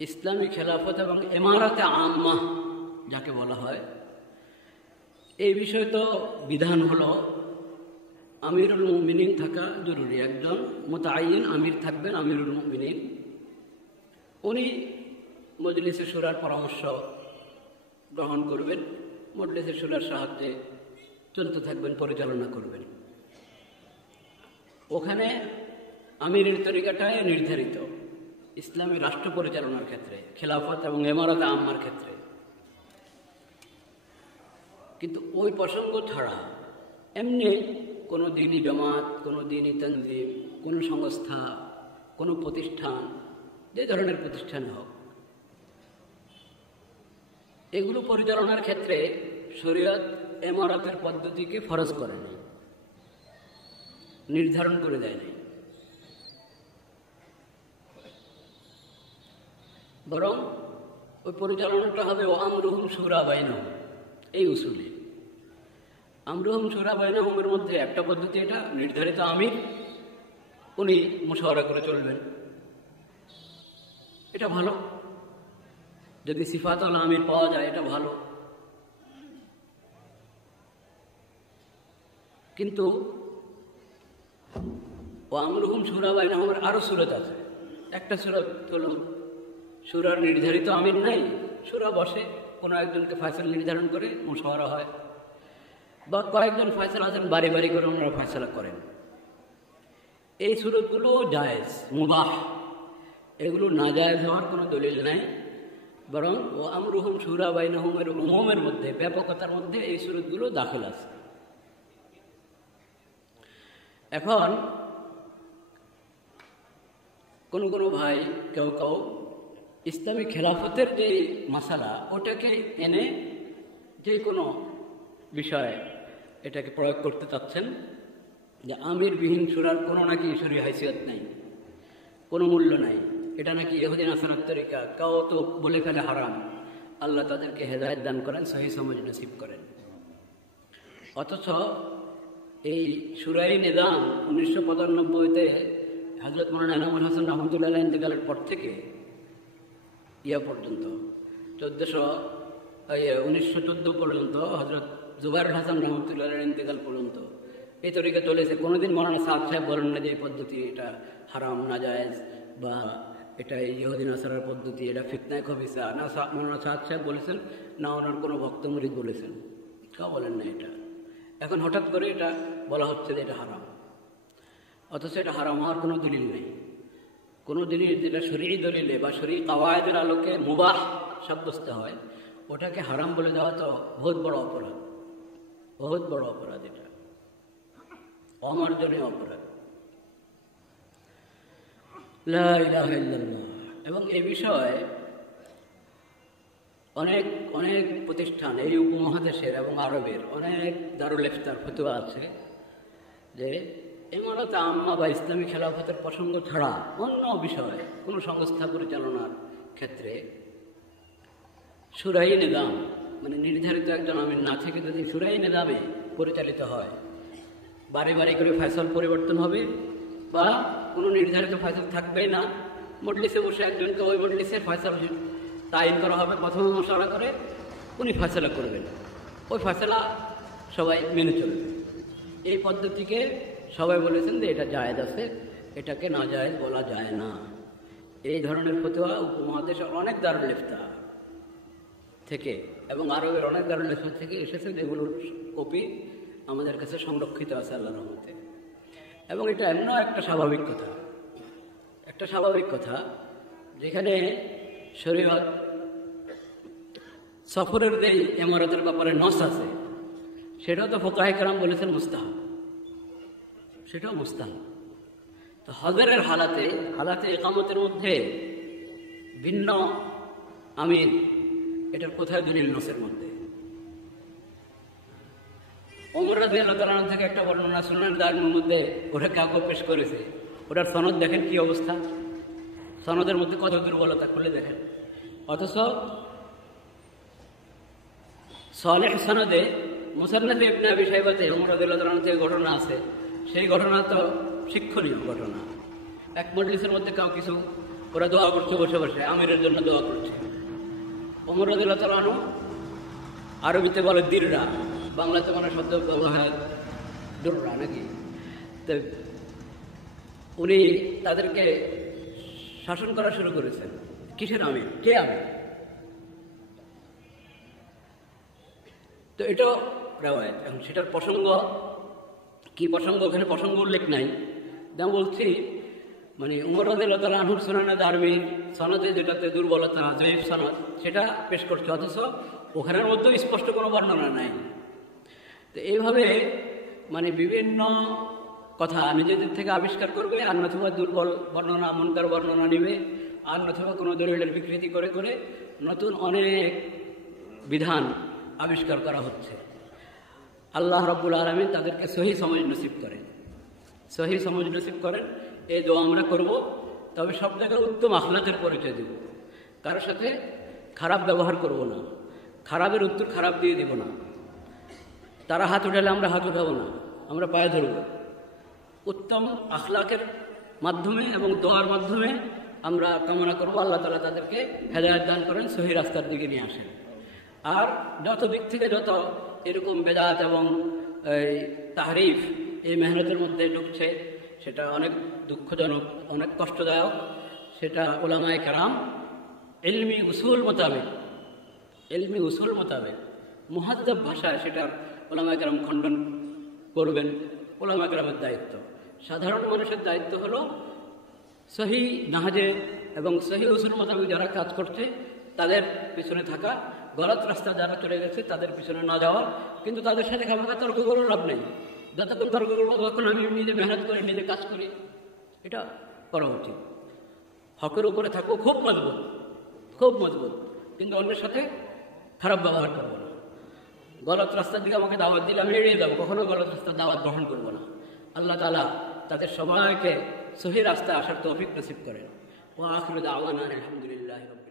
ইসলামী খেলাফত এবং ইমারাতে আম্মা যাকে বলা হয়, এই বিষয়ে তো বিধান হলো আমিরুল মুমিনিন থাকা জরুরি। একজন মুতাআইয়িন আমির থাকবেন, আমিরুল মুমিনিন। উনি মজলিসে শুরার পরামর্শ গ্রহণ করবেন, মজলিসে শুরার সাহায্যে চলতে থাকবেন, পরিচালনা করবেন। ওখানে আমিরের তরিকাটাই নির্ধারিত ইসলামী রাষ্ট্র পরিচালনার ক্ষেত্রে, খেলাফত এবং ইমারাতে আম্মার ক্ষেত্রে। কিন্তু ওই প্রসঙ্গ ছাড়া এমনি কোনো দিনই জামাত, কোনো দিনই তানজিম, কোনো সংস্থা, কোনো প্রতিষ্ঠান, যে ধরনের প্রতিষ্ঠান হোক, এগুলো পরিচালনার ক্ষেত্রে শরীয়ত ইমারতের পদ্ধতিকে ফরজ করেনি, নির্ধারণ করে দেয়নি। বরং ওই পরিচালনাটা হবে ও আমরুহুম শুরা বাইনাহুম, এই উসুলে। আমরুহুম শুরা বাইনাহুমের মধ্যে একটা পদ্ধতি এটা নির্ধারিত আমির, উনি মুশাওয়ারা করে চলবেন। এটা ভালো, যদি সিফাতুল আমির পাওয়া যায় এটা ভালো। কিন্তু ও আমরুহুম শুরা বাইনাহুমের আরো সুরত আছে। একটা সুরত হলো শুরার নির্ধারিত আমির নাই, শুরা বসে, কোনো একজনকে ফয়সালা নির্ধারণ করে মুশাওয়ারা হয়, বা কয়েকজন ফয়সালা আছেন বাড়ি বাড়ি করে ওনারা ফয়সালা করেন। এই সুরতগুলো জায়েজ, মুবাহ, এগুলো না জায়েজ হওয়ার কোনো দলিল নাই। বরং ও আমরুহুম শুরা বাইনাহুমের উমুমের মধ্যে, ব্যাপকতার মধ্যে এই সুরতগুলো দাখিল আছে। এখন কোনো কোনো ভাই, কেউ কেউ ইসলামী খেলাফতের যে মাসালা, ওটাকে এনে যে কোনো বিষয়ে এটাকে প্রয়োগ করতে চাচ্ছেন, যে আমিরবিহীন শুরার কোনো নাকি শরীয়ত হাইসিয়ত নাই, কোনো মূল্য নাই, এটা নাকি ইহুদি নাসারার তরিকা, কেউ তো বলে ফেলে হারাম। আল্লাহ তাদেরকে হেদায়েত দান করেন, সহি সমাজ নসিব করেন। অথচ এই শুরাই নিজাম 1995-তে হযরত মাওলানা এনামুল হাসান রহমতুল্লাহ আলাইহি ইন্তেকালের পর থেকে পর্যন্ত 1914 পর্যন্ত, হযরত জুবাইর হাসান রহমতুল্লাহ আলাইহির ইন্তেকাল পর্যন্ত এই তরিকা চলেছে। কোনোদিন মাওলানা সাদ সাহেব বলেন না যে এই পদ্ধতি এটা হারাম, নাজায়েজ, বা এটা ইহুদি নাসারার পদ্ধতি, এটা ফিতনায় খবিসা। না, মাওলানা সাদ সাহেব বলেছেন, না ওনার কোনো ভক্ত মুরিদ বলেছেন, কেউ বলেন না এটা। এখন হঠাৎ করে এটা বলা হচ্ছে যে এটা হারাম, অথচ এটা হারাম হওয়ার কোনো দলিল নেই। কোনো দলিল যেটা শরীয়ী দলিলে বা শরীয়ী কাওয়ায়েদের আলোকে মুবাহ সাব্যস্ত হয়, ওটাকে হারাম বলে দেওয়া তো বহুত বড় অপরাধ, বহুত বড় অপরাধ, এটা অমার্জনীয় অপরাধ। লা ইলাহা ইল্লাল্লাহ। এবং এই বিষয়ে অনেক অনেক প্রতিষ্ঠান, এই উপমহাদেশের এবং আরবের অনেক দারুল ইফতার ফতোয়া আছে যে ইমারাতে আম্মা বা ইসলামী খেলাফতের প্রসঙ্গ ছাড়া অন্য বিষয়ে কোনো সংস্থা পরিচালনার ক্ষেত্রে শুরাই নিজাম, মানে নির্ধারিত একজন আমির না থেকে যদি শুরাই নিজামে পরিচালিত হয়, বারে বারে করে ফয়সাল পরিবর্তন হবে, বা কোনো নির্ধারিত ফয়সাল থাকবেই না, মজলিসে বসে একজনকে ওই মজলিসের ফয়সাল তাইন করা হবে, প্রথমে মশাওয়ারা করে উনি ফয়সালা করবেন, ওই ফয়সালা সবাই মেনে চলবে। এই পদ্ধতিকে সবাই বলেছেন যে এটা জায়েজ আছে, এটাকে না জায়েজ বলা যায় না। এই ধরনের ফতোয়া উপমহাদেশের অনেক দারুল ইফতা থেকে এবং আরবের অনেক দারুল ইফতা থেকে এসেছে, যেগুলোর কপি আমাদের কাছে সংরক্ষিত আছে আল্লাহর রহমতে। এবং এটা এমন একটা স্বাভাবিক কথা, একটা স্বাভাবিক কথা, যেখানে শরীয়ত সফরের যে ইমারতের ব্যাপারে নস আছে, সেটাও তো ফুকাহে কেরাম বলেছেন মুস্তাহাব, সেটাও মুস্তাহাব। তো হজরের হালাতে ইকামতের মধ্যে ভিন্ন আমির, এটার কোথায় দলিল নসের মধ্যে? ওমর রাদিয়াল্লাহু তাআলা থেকে একটা বর্ণনা সুনান দারমির মধ্যে ওটা কাউকে পেশ করেছে, ওটার সনদ দেখেন কি অবস্থা, সনদের মধ্যে কত দুর্বলতা খুলে দেখেন। অথচ সলেহ সনদে মুসান্নাফ ইবনে আবি শাইবাতে ওমর রাদিয়াল্লাহু তাআলা থেকে ঘটনা আছে, সেই ঘটনা তো শিক্ষণীয় ঘটনা। এক মজলিসের মধ্যে কেউ কিছু ওরা দোয়া করছে বসে বসে, আমিরের জন্য দোয়া করছে। ওমর রাদিয়াল্লাহু তাআলা আনহু, আরবিতে বলে দিররা, বাংলাতে মানে শব্দ ব্যবহার দুররা নাকি। তো উনি তাদেরকে শাসন করা শুরু করেছেন। কিসের আমির? কে আমির? তো এটাও রেওয়ায়েত। এখন সেটার প্রসঙ্গ কি প্রসঙ্গ, ওখানে প্রসঙ্গ উল্লেখ নাই। যেমন বলছি, মানে উমর রাদিয়াল্লাহু তাআলা আনহুর সুনানে দারমির সনদে যেটাতে দুর্বলতা, জয়ীফ সনদ, সেটা পেশ করছে, অথচ ওখানের মধ্যে স্পষ্ট কোনো বর্ণনা নাই। তো এইভাবে মানে বিভিন্ন কথা নিজেদের থেকে আবিষ্কার করবে, আর নতুবা দুর্বল বর্ণনা, মুনকার বর্ণনা নিবে, আর নতুবা কোনো দলিলের বিকৃতি করে করে নতুন অনেক বিধান আবিষ্কার করা হচ্ছে। আল্লাহ রাব্বুল আলামিন তাদেরকে সহি সমঝ নসিব করেন, সহি সমঝ নসিব করেন। এই দোয়া আমরা করব। তবে সব জায়গায় উত্তম আখলাকের পরিচয় দেব, কারোর সাথে খারাপ ব্যবহার করব না, খারাপের উত্তর খারাপ দিয়ে দেব না। তারা হাত উঠালে আমরা হাত উঠাবো না, আমরা পায়ে ধরব। উত্তম আখলাকের মাধ্যমে এবং দোয়ার মাধ্যমে আমরা কামনা করব আল্লাহ তাআলা তাদেরকে হেদায়েত দান করেন, সহি রাস্তার দিকে নিয়ে আসেন। আর যত দিক থেকে যত এরকম বেদাত এবং তাহরিফ এই মেহনতের মধ্যে ঢুকছে, সেটা অনেক দুঃখজনক, অনেক কষ্টদায়ক। সেটা উলামায়ে কেরাম ইলমি উসুল মোতাবেক মুহাদ্দাব ভাষায় সেটা উলামায়ে কেরাম খণ্ডন করবেন। উলামায়ে কেরামের দায়িত্ব। সাধারণ মানুষের দায়িত্ব হলো সহি নাহাজে এবং সহি উসুল মোতাবেক যারা কাজ করছে তাদের পিছনে থাকা, গলত রাস্তা যারা চলে গেছে তাদের পিছনে না যাওয়া। কিন্তু তাদের সাথে খামাখা তর্ক করার লাভ নেই। যতক্ষণ তর্ক করবো ততক্ষণ আমি নিজে মেহনত করি, নিজে কাজ করি, এটা করা উচিত। হকের উপরে থাকবো খুব মজবুত, কিন্তু অন্যের সাথে খারাপ ব্যবহার করবো না। গলত রাস্তার দিকে আমাকে দাওয়াত দিলে আমি এড়িয়ে যাবো, কখনো গলত রাস্তার দাওয়াত গ্রহণ করবো না। আল্লাহ তাআলা তাদের সবাইকে সহি রাস্তায় আসার তৌফিক নসিব করেন। ওয়া আখিরু দাওয়ানা আলহামদুলিল্লাহি রাব্বিল আলামিন।